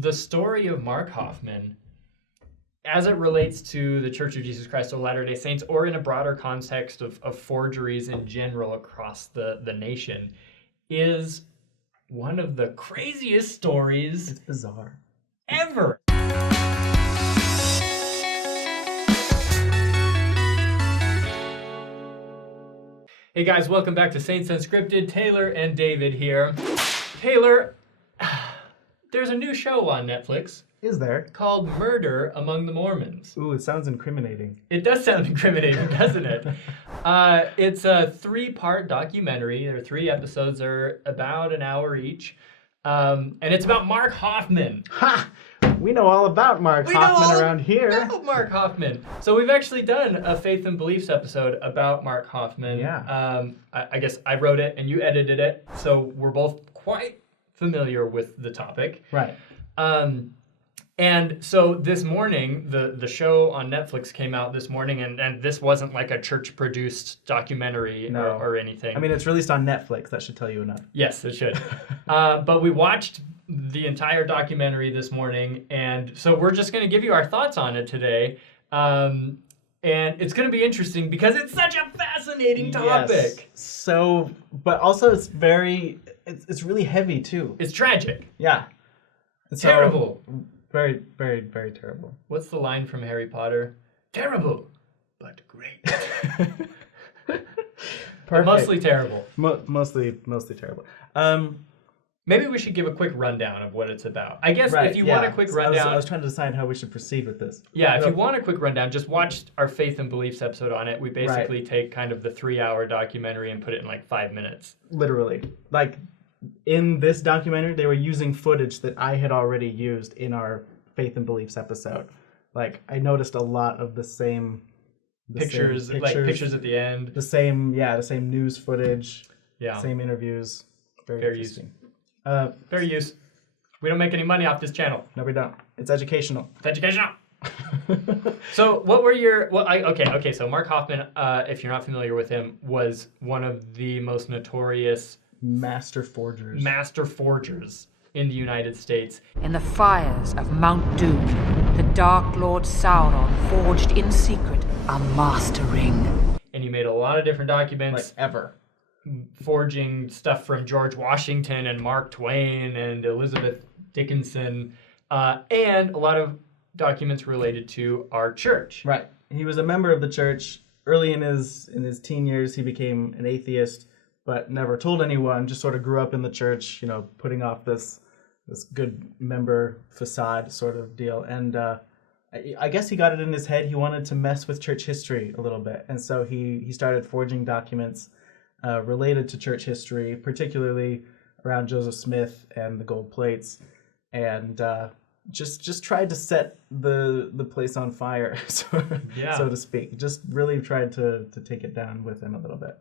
the story of Mark Hoffman, as it relates to the Church of Jesus Christ of Latter-day Saints, or in a broader context of forgeries in general across the nation, is one of the craziest stories. It's bizarre. Ever. Hey guys, welcome back to Saints Unscripted. Taylor and David here. Taylor, there's a new show on Netflix. Is there? Called Murder Among the Mormons. Ooh, it sounds incriminating. It does sound incriminating, doesn't it? It's a 3-part documentary. There are 3 episodes. They're about an hour each. And it's about Mark Hoffman. Ha! We know all about Mark Hoffman around here. We know Mark Hoffman. So we've actually done a Faith and Beliefs episode about Mark Hoffman. Yeah. I guess I wrote it and you edited it. So we're both quite familiar with the topic. Right. And so this morning, the show on Netflix came out this morning, and this wasn't like a church-produced documentary or anything. I mean, it's released on Netflix. That should tell you enough. Yes, it should. But we watched the entire documentary this morning, and so we're just going to give you our thoughts on it today. And it's going to be interesting because it's such a fascinating topic. Yes. So, but also it's really heavy too. It's tragic. Yeah. So, terrible. Very, very, very terrible. What's the line from Harry Potter? Terrible, but great. Mostly terrible. Mostly terrible. Maybe we should give a quick rundown of what it's about. I guess if you want a quick rundown... I was trying to decide how we should proceed with this. Yeah, if you want a quick rundown, just watch our Faith and Beliefs episode on it. We basically take kind of the 3-hour documentary and put it in like 5 minutes. Literally. Like, in this documentary, they were using footage that I had already used in our Faith and Beliefs episode. Like, I noticed a lot of the same pictures, like pictures at the end. The same news footage. Yeah. Same interviews. Very interesting. Fair use. We don't make any money off this channel. No, we don't. It's educational. It's educational. So what were your... Okay, so Mark Hoffman, if you're not familiar with him, was one of the most notorious... Master forgers in the United States. In the fires of Mount Doom, the Dark Lord Sauron forged in secret a master ring. And he made a lot of different documents. Like ever. Forging stuff from George Washington and Mark Twain and Elizabeth Dickinson, and a lot of documents related to our church. Right. He was a member of the church. Early in his teen years, he became an atheist, but never told anyone, just sort of grew up in the church, putting off this good member facade sort of deal. And I guess he got it in his head. He wanted to mess with church history a little bit. And so he started forging documents related to church history, particularly around Joseph Smith and the gold plates. And just tried to set the place on fire, so to speak. Just really tried to take it down with him a little bit.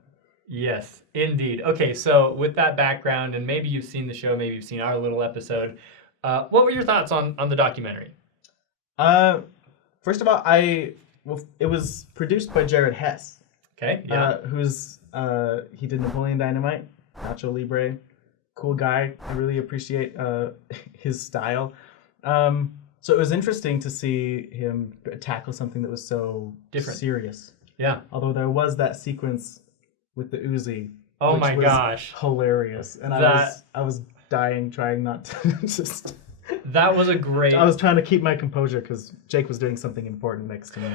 Yes, indeed. Okay, so with that background, and maybe you've seen the show, maybe you've seen our little episode, what were your thoughts on the documentary? First of all, it was produced by Jared Hess. Okay, yeah. He did Napoleon Dynamite, Nacho Libre, cool guy. I really appreciate his style. So it was interesting to see him tackle something that was so different, serious. Yeah. Although there was that sequence with the Uzi. Oh my gosh. Hilarious. And I was dying trying not to just... That was a great... I was trying to keep my composure because Jake was doing something important next to me.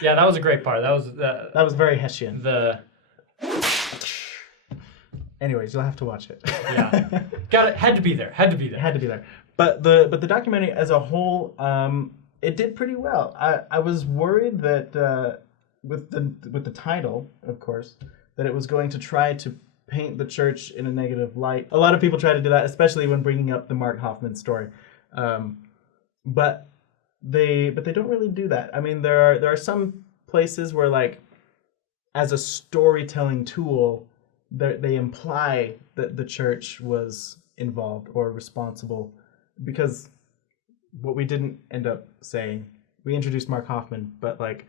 Yeah, that was a great part. That was very Hessian. Anyways, you'll have to watch it. Yeah. Had to be there. But the documentary as a whole, it did pretty well. I was worried that with the title, of course, that it was going to try to paint the church in a negative light. A lot of people try to do that, especially when bringing up the Mark Hoffman story. But they don't really do that. I mean, there are some places where, like, as a storytelling tool, they imply that the church was involved or responsible, because what we didn't end up saying, we introduced Mark Hoffman, but like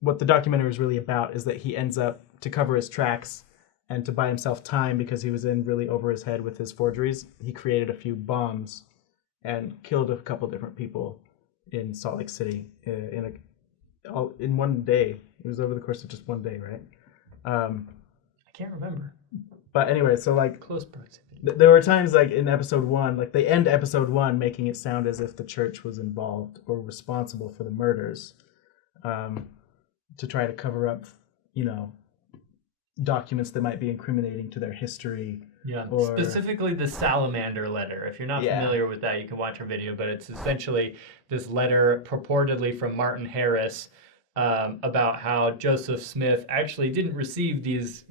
what the documentary is really about is that he ends up, to cover his tracks and to buy himself time because he was in really over his head with his forgeries, he created a few bombs and killed a couple different people in Salt Lake City in one day. It was over the course of just one day, right? I can't remember. But anyway, so like Close proximity. There were times like in episode 1, like they end episode 1 making it sound as if the church was involved or responsible for the murders, to try to cover up, documents that might be incriminating to their history. Yeah, or... specifically the salamander letter. If you're not familiar with that, you can watch our video, but it's essentially this letter purportedly from Martin Harris about how Joseph Smith actually didn't receive these,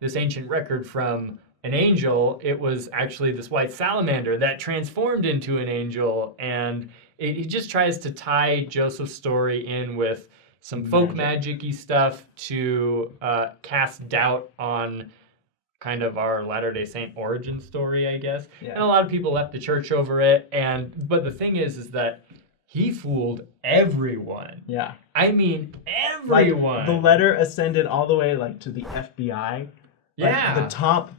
this ancient record from an angel. It was actually this white salamander that transformed into an angel, and he just tries to tie Joseph's story in with some folk magic-y stuff to cast doubt on kind of our Latter-day Saint origin story, I guess. Yeah. And a lot of people left the church over it. But the thing is that he fooled everyone. Yeah. I mean, everyone. Like, the letter ascended all the way to the FBI. Yeah. The top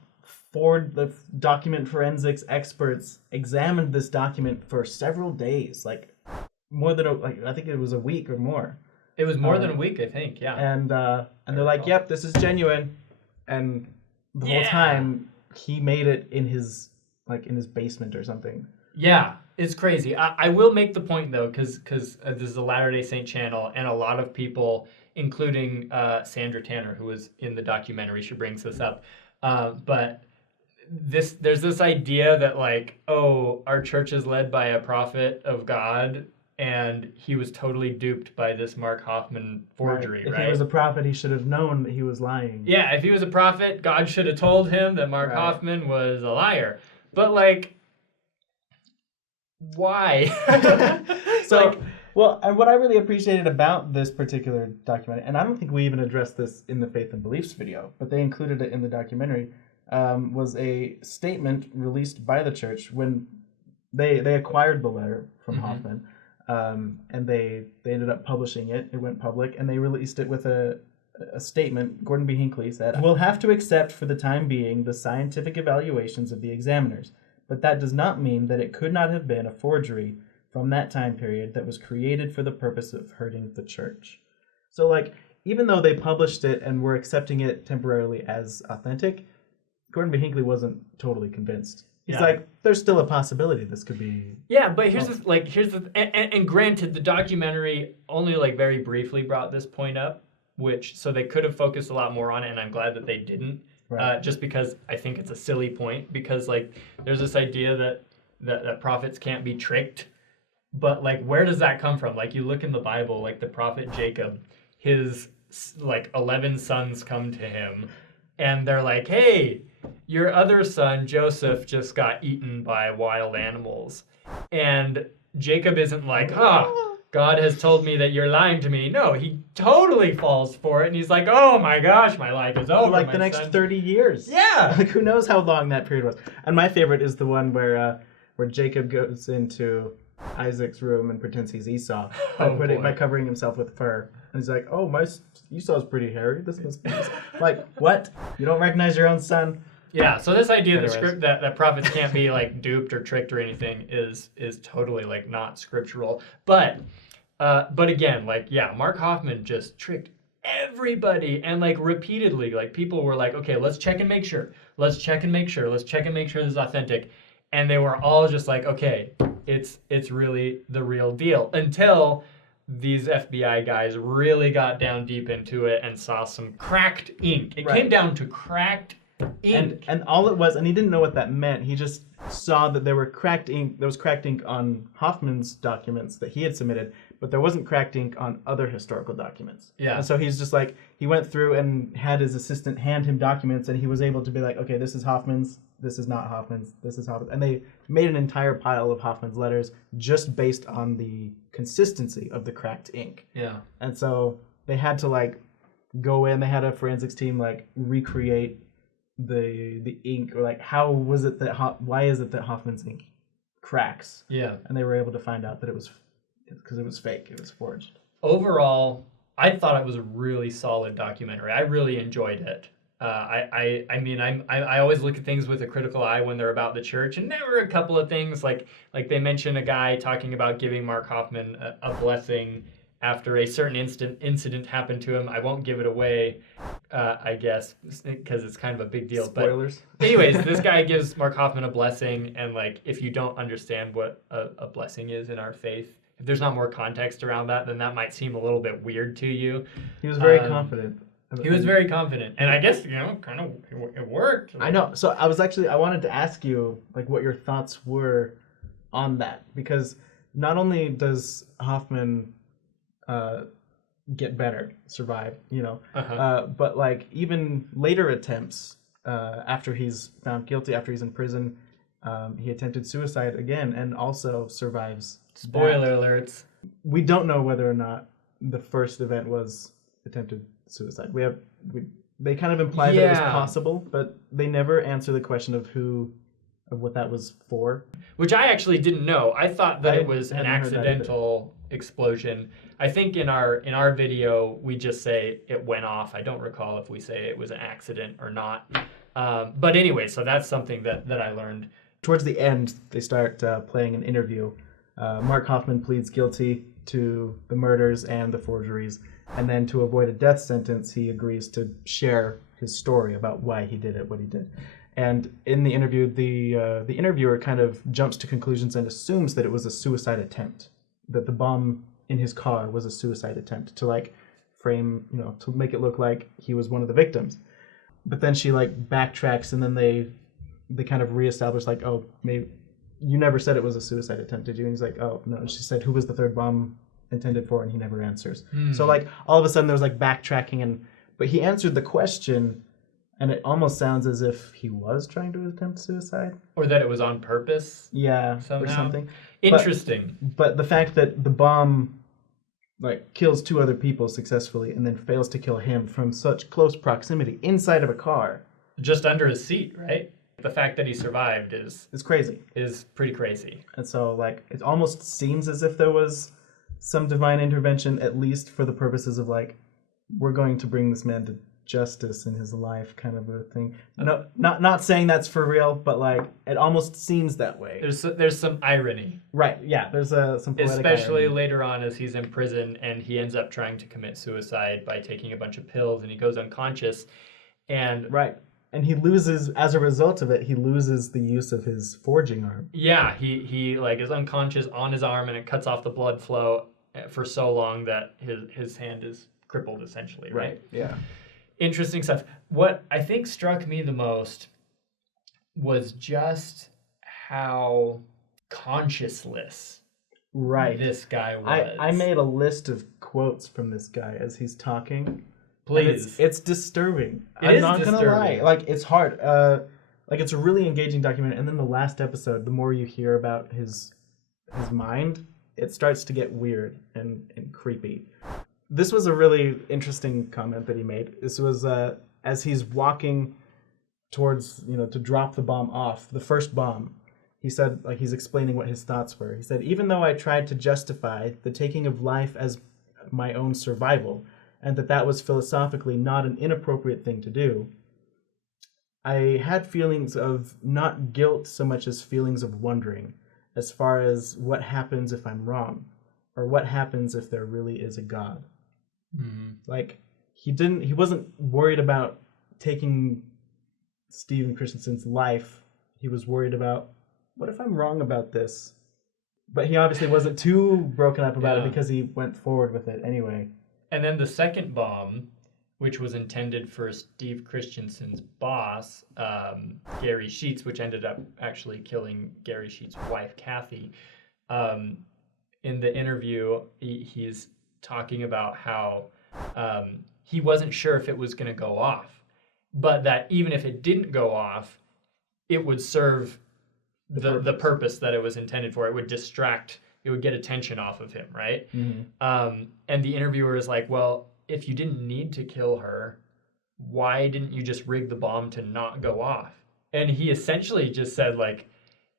4 document forensics experts examined this document for several days, more than I think it was a week or more. It was more than a week, I think. Yeah. And they're like, "Yep, this is genuine," and the whole time he made it in his basement or something. Yeah, it's crazy. I will make the point though, because this is a Latter-day Saint channel, and a lot of people, including Sandra Tanner, who was in the documentary, she brings this up. But there's this idea that our church is led by a prophet of God, and he was totally duped by this Mark Hoffman forgery, right? If he was a prophet, he should have known that he was lying. Yeah, if he was a prophet, God should have told him that Mark Hoffman was a liar. But, why? And what I really appreciated about this particular documentary, and I don't think we even addressed this in the Faith and Beliefs video, but they included it in the documentary, was a statement released by the church when they acquired the letter from Hoffman. And they ended up publishing it. It went public, and they released it with a statement. Gordon B. Hinckley said, "We'll have to accept for the time being the scientific evaluations of the examiners, but that does not mean that it could not have been a forgery from that time period that was created for the purpose of hurting the church." So, even though they published it and were accepting it temporarily as authentic, Gordon B. Hinckley wasn't totally convinced. He's there's still a possibility this could be. Yeah, but here's and granted, the documentary only very briefly brought this point up, so they could have focused a lot more on it, and I'm glad that they didn't. Right. Just because I think it's a silly point, because there's this idea that prophets can't be tricked, but where does that come from? You look in the Bible, the prophet Jacob, his 11 sons come to him, and they're like, "Hey, your other son, Joseph, just got eaten by wild animals." And Jacob isn't God has told me that you're lying to me. No, he totally falls for it. And he's like, "Oh my gosh, my life is over." The next 30 years. Yeah. Who knows how long that period was. And my favorite is the one where Jacob goes into Isaac's room and pretends he's Esau by covering himself with fur. And he's like, "Oh, Esau's pretty hairy. This must be..." What? You don't recognize your own son? Yeah, so this idea that prophets can't be duped or tricked or anything is totally not scriptural. But again, Mark Hoffman just tricked everybody, and repeatedly, people were "Okay, let's check and make sure. Let's check and make sure. Let's check and make sure this is authentic." And they were all just "Okay, it's really the real deal," until these FBI guys really got down deep into it and saw some cracked ink. It came down to cracked ink. And all it was, and he didn't know what that meant. He just saw that there was cracked ink on Hoffman's documents that he had submitted, but there wasn't cracked ink on other historical documents. Yeah. And so he's just he went through and had his assistant hand him documents, and he was able to be "Okay, this is Hoffman's, this is not Hoffman's, this is Hoffman's." And they made an entire pile of Hoffman's letters just based on the consistency of the cracked ink. Yeah. And so they had to go in, they had a forensics team recreate the ink, or how was it that why is it that Hoffman's ink cracks? Yeah. And they were able to find out that it was because it was fake, it was forged. Overall, I thought it was a really solid documentary. I really enjoyed it. I mean, I always look at things with a critical eye when they're about the church, and there were a couple of things like they mention a guy talking about giving Mark Hoffman a blessing after a certain incident happened to him. I won't give it away, I guess, because it's kind of a big deal. Spoilers. But anyways, this guy gives Mark Hoffman a blessing, and like if you don't understand what a blessing is in our faith, if there's not more context around that, then that might seem a little bit weird to you. He was very confident. He was very confident, and I guess kind of it worked. I know. So I wanted to ask you like what your thoughts were on that, because not only does Hoffman get better, survive, but like even later attempts after he's found guilty, after he's in prison, he attempted suicide again and also survives. Spoiler alerts. We don't know whether or not the first event was attempted suicide. They kind of imply that it was possible, but they never answer the question of what that was for. Which I actually didn't know. I thought that it was an accidental explosion. I think in our video we just say it went off. I don't recall if we say it was an accident or not. But anyway, so that's something that I learned. Towards the end, they start playing an interview. Mark Hoffman pleads guilty to the murders and the forgeries, and then to avoid a death sentence, he agrees to share his story about why he did it, what he did. And in the interview, the interviewer kind of jumps to conclusions and assumes that it was a suicide attempt, that the bomb in his car was a suicide attempt to like frame, to make it look like he was one of the victims. But then she like backtracks, and then they kind of reestablish like, oh, maybe you never said it was a suicide attempt, did you? And he's like, oh, no. And she said, who was the third bomb intended for? And he never answers. So like all of a sudden there was like backtracking, but he answered the question, and it almost sounds as if he was trying to attempt suicide. Or that it was on purpose. Yeah, somehow. Or something. Interesting. But the fact that the bomb like kills two other people successfully and then fails to kill him from such close proximity inside of a car. Just under his seat, right? The fact that he survived is crazy. Is pretty crazy. And so like it almost seems as if there was some divine intervention, at least for the purposes of like, we're going to bring this man to justice in his life, kind of a thing. No, not saying that's for real, but like it almost seems that way. There's some irony. Right. Yeah. There's some poetic especially irony. later on as he's in prison and he ends up trying to commit suicide by taking a bunch of pills and he goes unconscious, and right. And he loses, as a result of it, he loses the use of his forging arm. Yeah, he like is unconscious on his arm, and it cuts off the blood flow for so long that his hand is crippled, essentially, right? Yeah. Interesting stuff. What I think struck me the most was just how conscienceless this guy was. I made a list of quotes from this guy as he's talking. Please. It's disturbing. I'm not disturbing. gonna lie. Like it's hard. Like it's a really engaging documentary. And then the last episode, the more you hear about his mind, it starts to get weird and creepy. This was a really interesting comment that he made. This was as he's walking towards, to drop the bomb off, the first bomb. He said, like he's explaining what his thoughts were. He said, even though I tried to justify the taking of life as my own survival, and that was philosophically not an inappropriate thing to do, I had feelings of not guilt so much as feelings of wondering, as far as what happens if I'm wrong, or what happens if there really is a God. Mm-hmm. Like he wasn't worried about taking Stephen Christensen's life. He was worried about, what if I'm wrong about this? But he obviously wasn't too broken up about it because he went forward with it anyway. And then the second bomb, which was intended for Steve Christensen's boss, Gary Sheets, which ended up actually killing Gary Sheets' wife, Kathy. In the interview, he's talking about how he wasn't sure if it was going to go off, but that even if it didn't go off, it would serve the purpose that it was intended for. It would distract. It would get attention off of him, right? Mm-hmm. And the interviewer is like, well, if you didn't need to kill her, why didn't you just rig the bomb to not go off? And he essentially just said, like,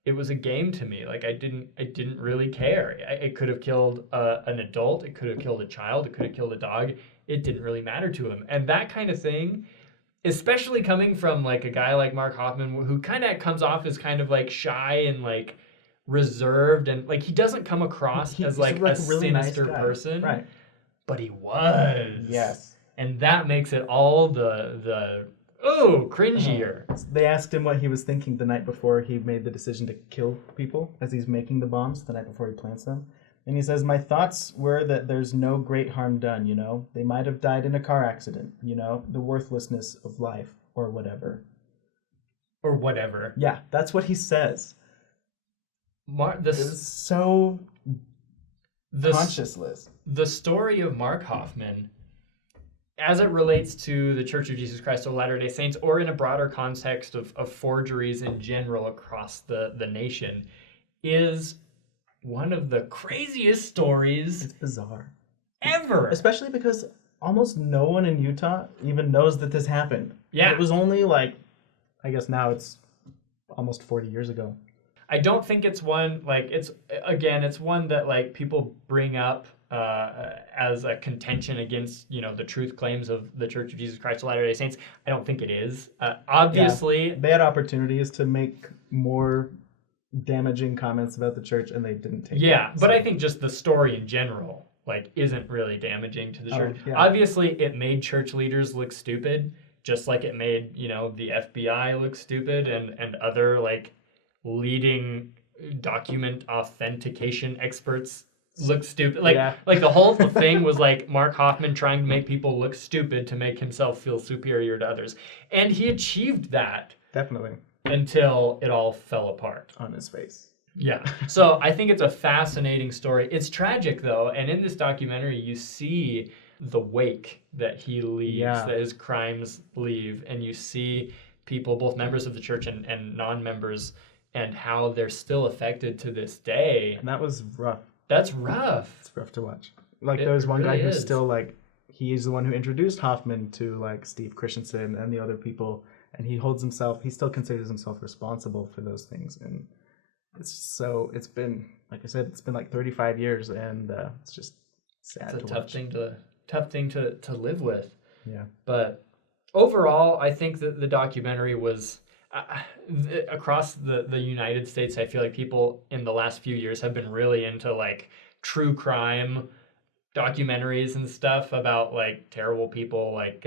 it was a game to me. Like, I didn't really care. It could have killed an adult. It could have killed a child. It could have killed a dog. It didn't really matter to him. And that kind of thing especially coming from like a guy like Mark Hoffman, who kind of comes off as kind of like shy and like reserved, and like he doesn't come across as like a really nice sinister guy. person, Right. but he was. Yes. And that makes it all the cringier. They asked him what he was thinking the night before he made the decision to kill people as he's making the bombs the night before he plants them. And he says, my thoughts were that there's no great harm done, you know? They might have died in a car accident, you know? The worthlessness of life, or whatever. Or whatever. Yeah, that's what he says. It's so conscienceless. The story of Mark Hoffman, as it relates to the Church of Jesus Christ of Latter-day Saints, or in a broader context of forgeries in general across the nation, is one of the craziest stories. It's bizarre. Ever. Especially because almost no one in Utah even knows that this happened. Yeah. It was only like, I guess now it's almost 40 years ago. I don't think it's one, like, it's one that, like, people bring up as a contention against, you know, the truth claims of the Church of Jesus Christ of Latter-day Saints. I don't think it is. Obviously. Yeah, they had opportunities to make more damaging comments about the church, and they didn't take Yeah, it, but so. I think just the story in general, like, isn't really damaging to the church. Yeah. Obviously, it made church leaders look stupid, just like it made, you know, the FBI look stupid and other, like, leading document authentication experts look stupid. Like, like the whole thing was like Mark Hoffman trying to make people look stupid to make himself feel superior to others. And he achieved that. Definitely. Until it all fell apart. On his face. Yeah. So I think it's a fascinating story. It's tragic, though. And in this documentary, you see the wake that he leaves, that his crimes leave. And you see people, both members of the church and non-members, and how they're still affected to this day. And that was rough. That's rough. It's rough to watch. Like, there was one guy who's still, like, he's the one who introduced Hoffman to, like, Steve Christensen and the other people. And he still considers himself responsible for those things. And it's been, like I said, it's been like 35 years, and it's just sad to watch. Tough thing to live with. Yeah. But overall, I think that the documentary was, across the United States, I feel like people in the last few years have been really into, like, true crime documentaries and stuff about, like, terrible people, like,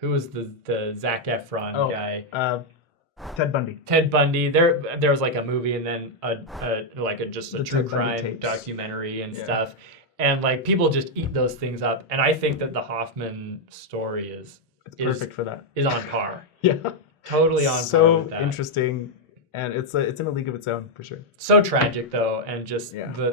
who was the Zac Efron guy? Ted Bundy. Ted Bundy. There was like a movie and then just a true crime documentary and stuff. And like people just eat those things up. And I think that the Hoffman story is perfect for that. Is on par. Yeah. Totally on par with that. So interesting, and it's in a league of its own for sure. So tragic though, and just this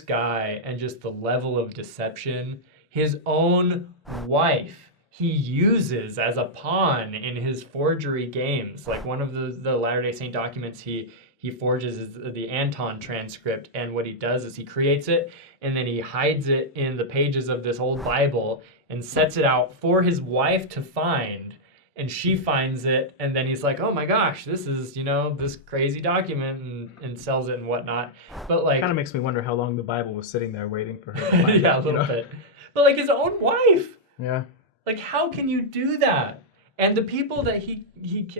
guy and just the level of deception. His own wife he uses as a pawn in his forgery games. Like one of the Latter-day Saint documents he forges is the Anton transcript, and what he does is he creates it and then he hides it in the pages of this old Bible and sets it out for his wife to find, and she finds it, and then he's like, oh my gosh, this is, you know, this crazy document, and sells it and whatnot. But like, kind of makes me wonder how long the Bible was sitting there waiting for her to find yeah, it, a little bit. But like his own wife. Yeah. Like, how can you do that? And the people that he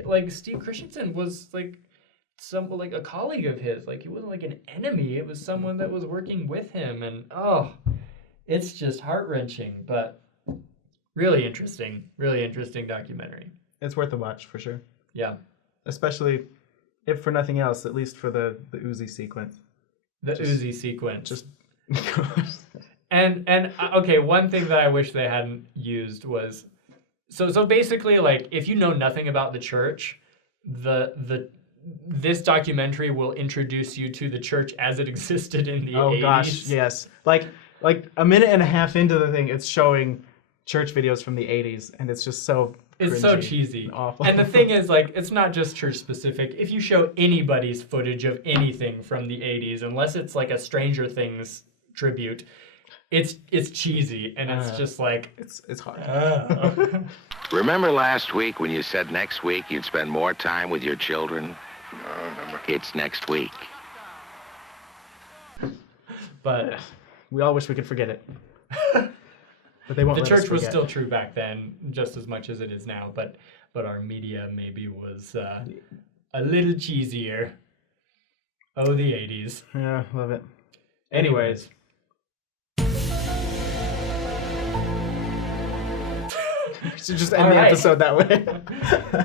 like, Steve Christensen was like like a colleague of his. Like, he wasn't like an enemy. It was someone that was working with him. And it's just heart-wrenching, but really interesting documentary. It's worth a watch for sure. Yeah. Especially if for nothing else, at least for the Uzi sequence. Uzi sequence. Just And okay, one thing that I wish they hadn't used was so basically, like, if you know nothing about the church, this documentary will introduce you to the church as it existed in the 80s. Oh gosh, yes. Like a minute and a half into the thing, it's showing church videos from the 80s, and it's just so it's so cheesy and awful. And the thing is, like, it's not just church specific. If you show anybody's footage of anything from the 80s, unless it's like a Stranger Things tribute, it's cheesy, and it's just like it's hard. Remember last week when you said next week you'd spend more time with your children? It's next week. But we all wish we could forget it. But they won't The let us church was forget. still true back then, just as much as it is now. But our media maybe was a little cheesier. Oh, the 80s. Yeah, love it. Anyways. should just end All the right. episode that way.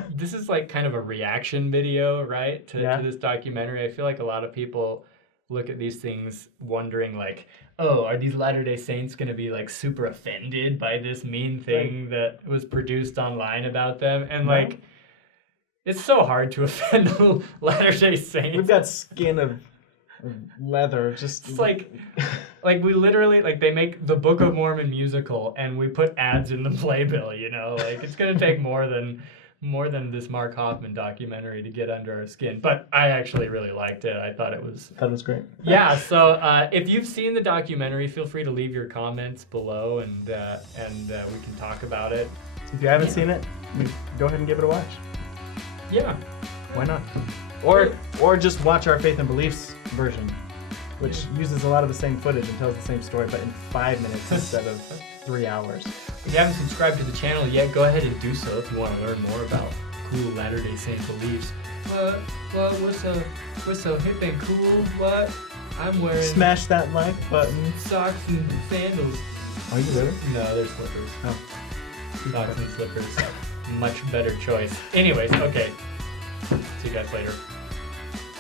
This is like kind of a reaction video, right, to this documentary. I feel like a lot of people look at these things wondering like, oh, are these Latter-day Saints going to be like super offended by this mean thing that was produced online about them? And like, it's so hard to offend Latter-day Saints. We've got skin of leather. Just It's like we literally, like, they make the Book of Mormon musical and we put ads in the playbill, you know? Like, it's going to take more than this Mark Hoffman documentary to get under our skin. But I actually really liked it. I thought it was... That was great. Yeah, so if you've seen the documentary, feel free to leave your comments below and we can talk about it. If you haven't seen it, go ahead and give it a watch. Yeah. Why not? Or just watch our Faith and Beliefs version, which uses a lot of the same footage and tells the same story, but in 5 minutes instead of 3 hours. If you haven't subscribed to the channel yet, go ahead and do so if you want to learn more about cool Latter-day Saint beliefs. What's so hip and cool? What? I'm wearing Smash that like button. socks and sandals. Are you really? No, they're slippers. Oh. Socks and slippers. Much better choice. Anyways, okay. See you guys later.